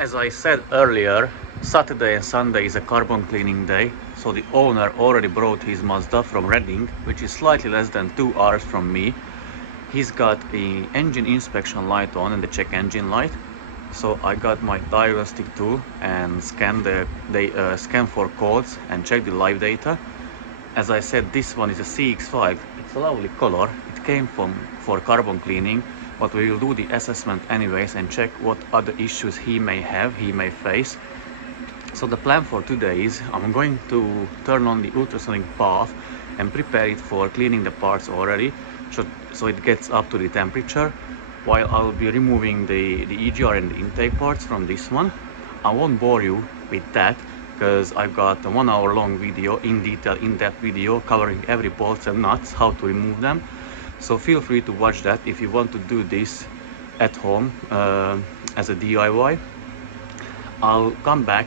As I said earlier, Saturday and Sunday is a carbon cleaning day, so the owner already brought his Mazda from Reading, which is slightly less than 2 hours from me. He's got the engine inspection light on and the check engine light, so I got my diagnostic tool and scan for codes and check the live data. As I said, this one is a CX-5. It's a lovely color. It came for carbon cleaning, but we will do the assessment anyways and check what other issues he may face. So the plan for today is I'm going to turn on the ultrasonic bath and prepare it for cleaning the parts already, so it gets up to the temperature, while I'll be removing the EGR and the intake parts from this one. I won't bore you with that because I've got a 1 hour long video, in-depth video covering every bolts and nuts, how to remove them. So feel free to watch that if you want to do this at home as a DIY. I'll come back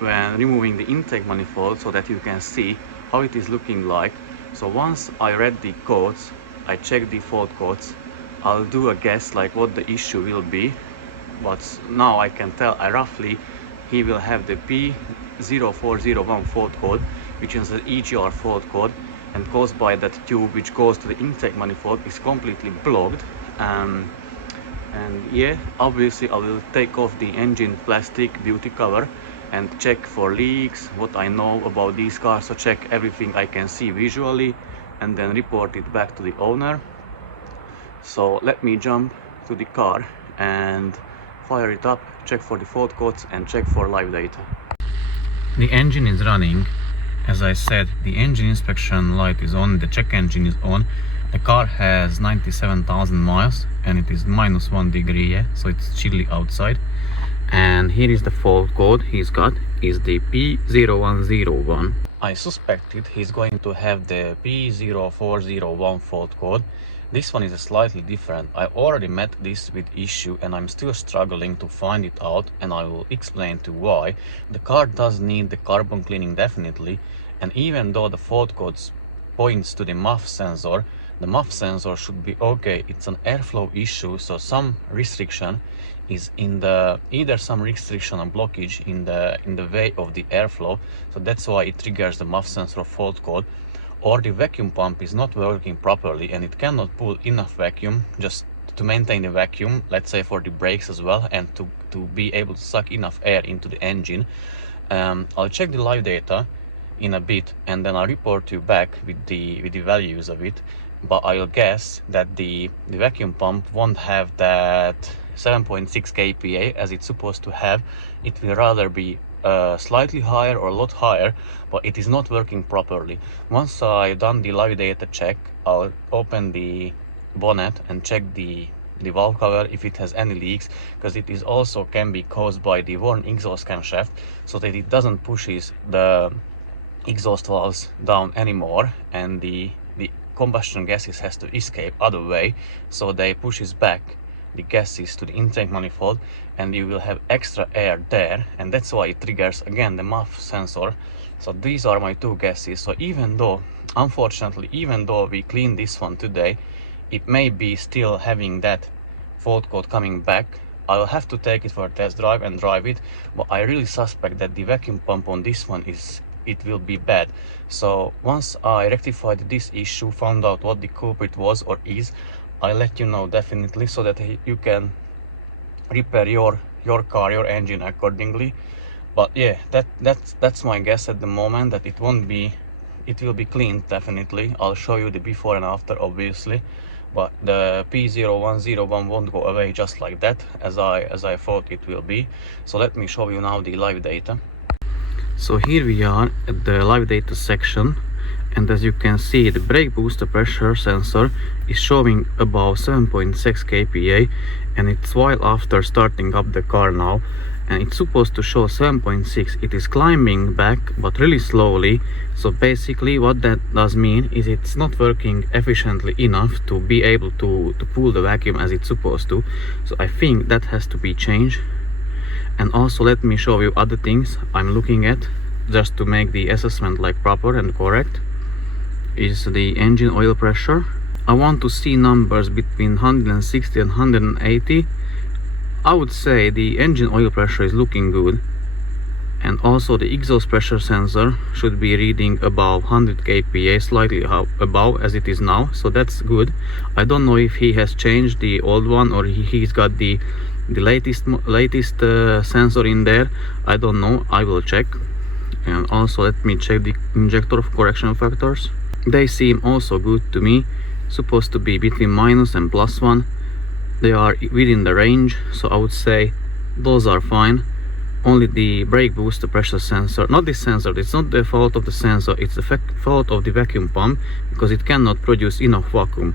when removing the intake manifold so that you can see how it is looking like. So once I read the codes, I check the fault codes, I'll do a guess like what the issue will be, but now I can tell roughly he will have the P0101 fault code, which is the EGR fault code, and caused by that tube which goes to the intake manifold is completely blocked. And yeah, obviously I will take off the engine plastic beauty cover and check for leaks, what I know about these cars, so check everything I can see visually and then report it back to the owner. So let me jump to the car and fire it up, check for the fault codes and check for live data. The engine is running. As I said, the engine inspection light is on, the check engine is on. The car has 97,000 miles and it is -1 degree, yeah, so it's chilly outside. And here is the fault code he's got, is the P0101. I suspected he's going to have the P0401 fault code. This one is slightly different. I already met this with issue and I'm still struggling to find it out, and I will explain to why. The car does need the carbon cleaning definitely, and even though the fault codes points to the muff sensor, the muff sensor should be okay. It's an airflow issue, so some restriction is in either some restriction or blockage in the way of the airflow, so that's why it triggers the muff sensor fault code. Or the vacuum pump is not working properly and it cannot pull enough vacuum just to maintain the vacuum, let's say for the brakes as well, and to be able to suck enough air into the engine. I'll check the live data in a bit and then I'll report you back with the values of it, but I'll guess that the vacuum pump won't have that 7.6 kPa as it's supposed to have. It will rather be slightly higher or a lot higher, but it is not working properly. Once I've done the live data check, I'll open the bonnet and check the valve cover if it has any leaks, because it is also can be caused by the worn exhaust camshaft, so that it doesn't pushes the exhaust valves down anymore and the combustion gases has to escape other way, so they pushes back the gases to the intake manifold and you will have extra air there, and that's why it triggers again the muff sensor. So these are my two guesses. So unfortunately, even though we clean this one today, it may be still having that fault code coming back. I'll have to take it for a test drive and drive it, but I really suspect that the vacuum pump on this one it will be bad. So once I rectified this issue, found out what the culprit was or is, I'll let you know definitely, so that you can repair your car, your engine accordingly. But yeah, that's my guess at the moment, that it will be cleaned definitely. I'll show you the before and after obviously, but the P0101 won't go away just like that as I thought it will be. So let me show you now the live data. So here we are at the live data section, and as you can see, the brake booster pressure sensor is showing above 7.6 kPa, and it's while after starting up the car now, and it's supposed to show 7.6. It is climbing back but really slowly. So basically what that does mean is it's not working efficiently enough to be able to pull the vacuum as it's supposed to. So I think that has to be changed. And also let me show you other things I'm looking at just to make the assessment like proper and correct. Is the engine oil pressure. I want to see numbers between 160 and 180 I would say the engine oil pressure is looking good, and also the exhaust pressure sensor should be reading above 100 kPa, slightly above as it is now, so that's good. I don't know if he has changed the old one or he's got the latest sensor in there. I don't know, I will check. And also let me check the injector correction factors. They seem also good to me, supposed to be between minus and +1. They are within the range, so I would say those are fine. Only the brake booster pressure sensor, not this sensor, it's not the fault of the sensor, it's the fault of the vacuum pump, because it cannot produce enough vacuum.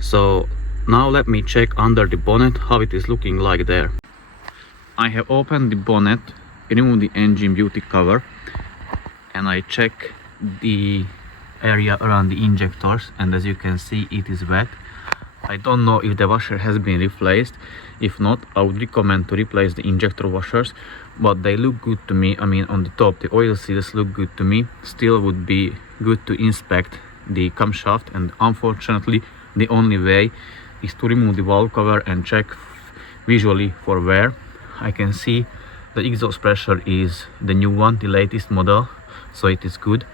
So now let me check under the bonnet how it is looking like there. I have opened the bonnet, removed the engine beauty cover, and I check the area around the injectors, and as you can see it is wet. I don't know if the washer has been replaced. If not, I would recommend to replace the injector washers, but they look good to me. I mean, on the top the oil seals look good to me. Still would be good to inspect the camshaft, and unfortunately the only way is to remove the valve cover and check visually for wear. I can see the exhaust pressure is the new one, the latest model, so it is good.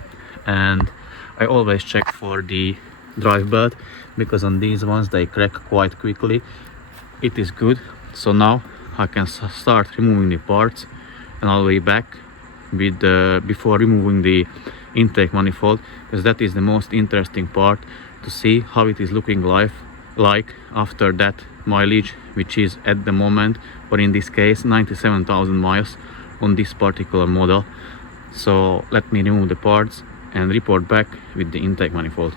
And I always check for the drive belt, because on these ones they crack quite quickly. It is good. So now I can start removing the parts, and I'll be back with before removing the intake manifold, because that is the most interesting part, to see how it is looking like after that mileage, which is at the moment, or in this case 97,000 miles on this particular model. So let me remove the parts and report back with the intake manifold.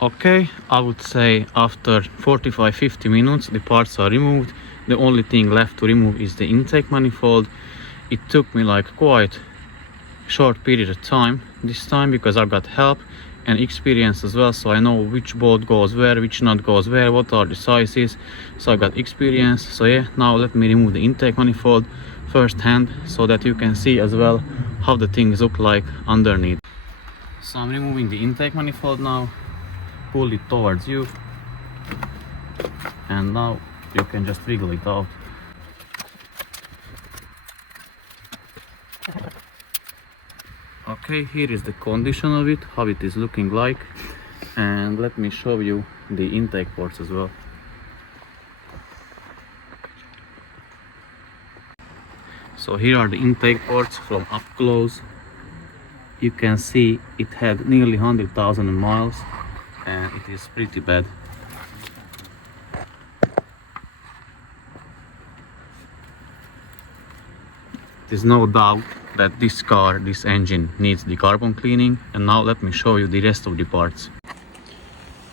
Okay, I would say after 45-50 minutes the parts are removed. The only thing left to remove is the intake manifold. It took me like quite short period of time this time, because I've got help and experience as well, so I know which bolt goes where, which nut goes where, what are the sizes, so I got experience. So yeah, now let me remove the intake manifold first hand, so that you can see as well how the things look like underneath. So I'm removing the intake manifold now. Pull it towards you, and now you can just wiggle it out. Okay, here is the condition of it, how it is looking like, and let me show you the intake ports as well. So here are the intake ports from up close. You can see it had nearly 100,000 miles, and it is pretty bad. There's no doubt that this engine needs the carbon cleaning. And now let me show you the rest of the parts.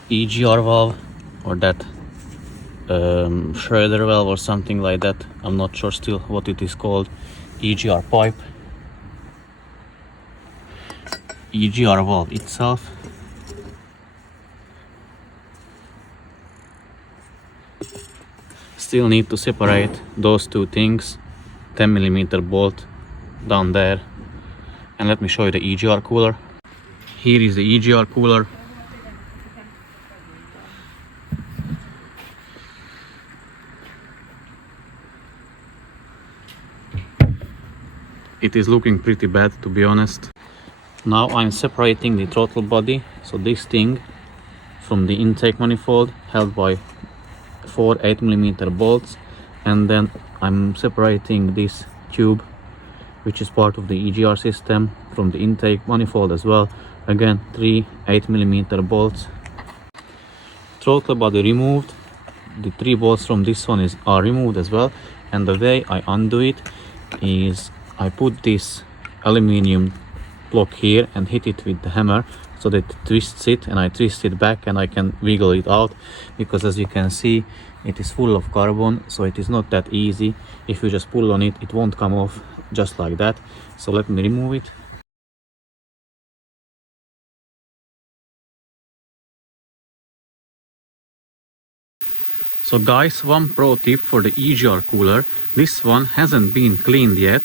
EGR valve, or that Schroeder valve or something like that, I'm not sure still what it is called. EGR pipe, EGR valve itself, still need to separate those two things. 10mm bolt down there. And let me show you the EGR cooler. Here is the EGR cooler. It is looking pretty bad, to be honest. Now I'm separating the throttle body, so this thing from the intake manifold, held by 4 8mm bolts, and then I'm separating this tube, which is part of the EGR system, from the intake manifold as well. Again, 3 8mm bolts. Throttle body removed. The 3 bolts from this one are removed as well. And the way I undo it is I put this aluminium block here and hit it with the hammer, so that it twists it, and I twist it back and I can wiggle it out, because as you can see it is full of carbon, so it is not that easy. If you just pull on it, it won't come off just like that. So let me remove it. So guys, one pro tip for the EGR cooler. This one hasn't been cleaned yet.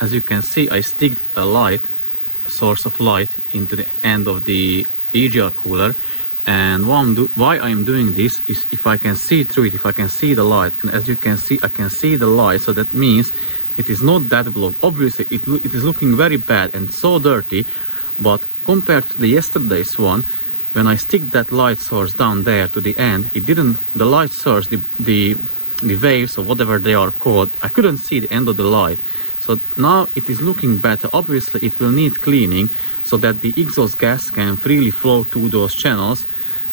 As you can see, I sticked a source of light into the end of the EGR cooler, And why I'm doing this is if I can see through it, if I can see the light, and as you can see, I can see the light, so that means it is not that blocked. Obviously it is looking very bad and so dirty, but compared to the yesterday's one, when I stick that light source down there to the end, it didn't, the light source, the waves or whatever they are called, I couldn't see the end of the light. So now it is looking better. Obviously it will need cleaning so that the exhaust gas can freely flow through those channels,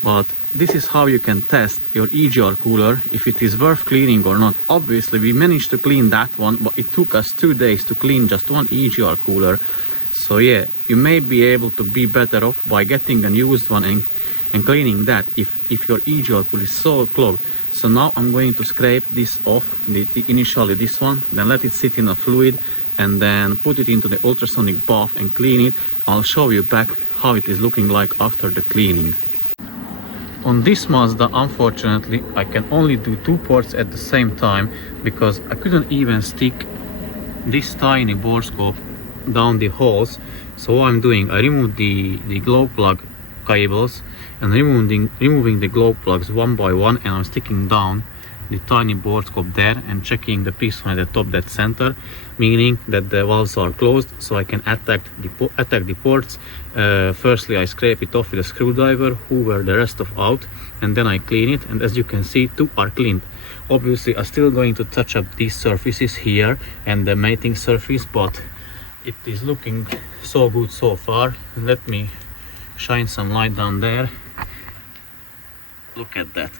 but this is how you can test your EGR cooler if it is worth cleaning or not. Obviously we managed to clean that one, but it took us 2 days to clean just one EGR cooler. So yeah, you may be able to be better off by getting a used one and cleaning that if your EGR cooler is so clogged. So now I'm going to scrape this off, initially this one, then let it sit in a fluid, and then put it into the ultrasonic bath and clean it. I'll show you back how it is looking like after the cleaning. On this Mazda, unfortunately, I can only do 2 ports at the same time because I couldn't even stick this tiny bore scope down the holes. So what I'm doing, I removed the glow plug cables and removing the glow plugs one by one, and I'm sticking down the tiny bore scope there and checking the piston at the top, that center, meaning that the valves are closed, so I can attack the ports. Firstly I scrape it off with a screwdriver, hoover the rest of out, and then I clean it, and as you can see 2 are cleaned. Obviously I'm still going to touch up these surfaces here and the mating surface, but it is looking so good so far. Let me shine some light down there. Look at that.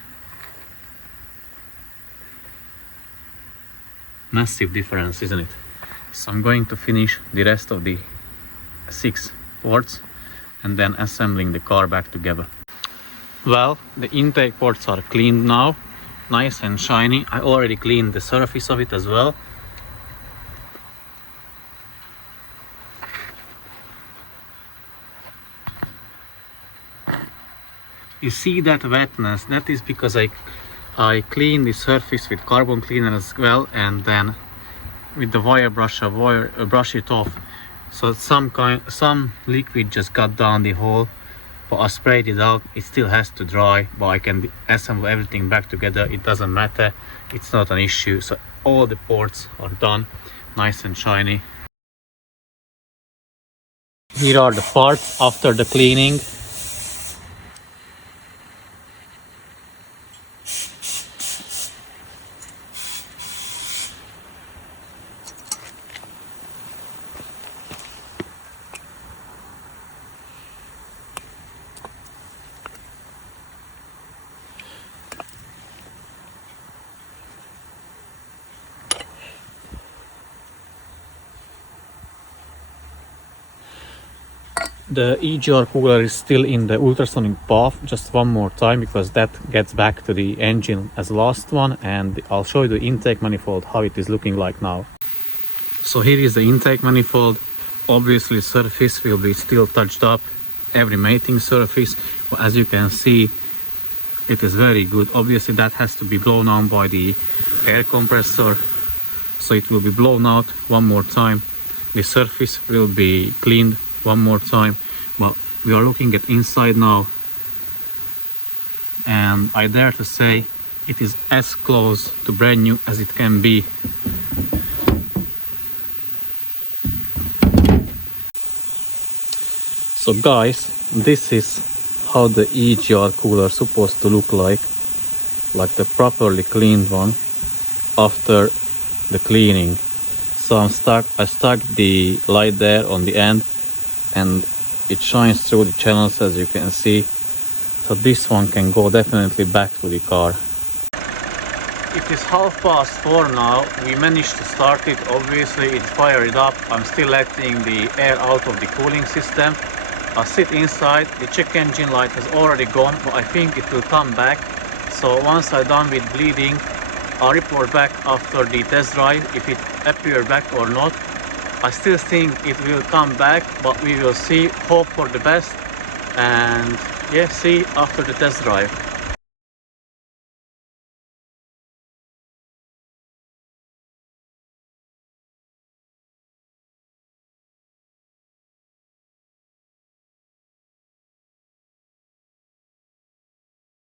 Massive difference, isn't it? So I'm going to finish the rest of the 6 ports and then assembling the car back together. Well, the intake ports are cleaned now, nice and shiny. I already cleaned the surface of it as well. You see that wetness? That is because I clean the surface with carbon cleaner as well, and then with the wire brush I brush it off. So some liquid just got down the hole, but I sprayed it out. It still has to dry, but I can assemble everything back together. It doesn't matter, it's not an issue. So all the ports are done, nice and shiny. Here are the parts after the cleaning. The EGR cooler is still in the ultrasonic bath just one more time because that gets back to the engine as last one, and I'll show you the intake manifold, how it is looking like now. So here is the intake manifold. Obviously surface will be still touched up, every mating surface, but as you can see it is very good. Obviously that has to be blown out by the air compressor, so it will be blown out one more time. The surface will be cleaned one more time, but we are looking at inside now, and I dare to say it is as close to brand new as it can be. So guys, this is how the EGR cooler is supposed to look like the properly cleaned one after the cleaning. So I stuck the light there on the end, and it shines through the channels as you can see. So this one can go definitely back to the car. It is 4:30 now. We managed to start it. Obviously it's fired up. I'm still letting the air out of the cooling system. I sit inside. The check engine light has already gone, but I think it will come back. So once I'm done with bleeding, I'll report back after the test drive if it appears back or not. I still think it will come back, but we will see. Hope for the best, and yeah, see after the test drive.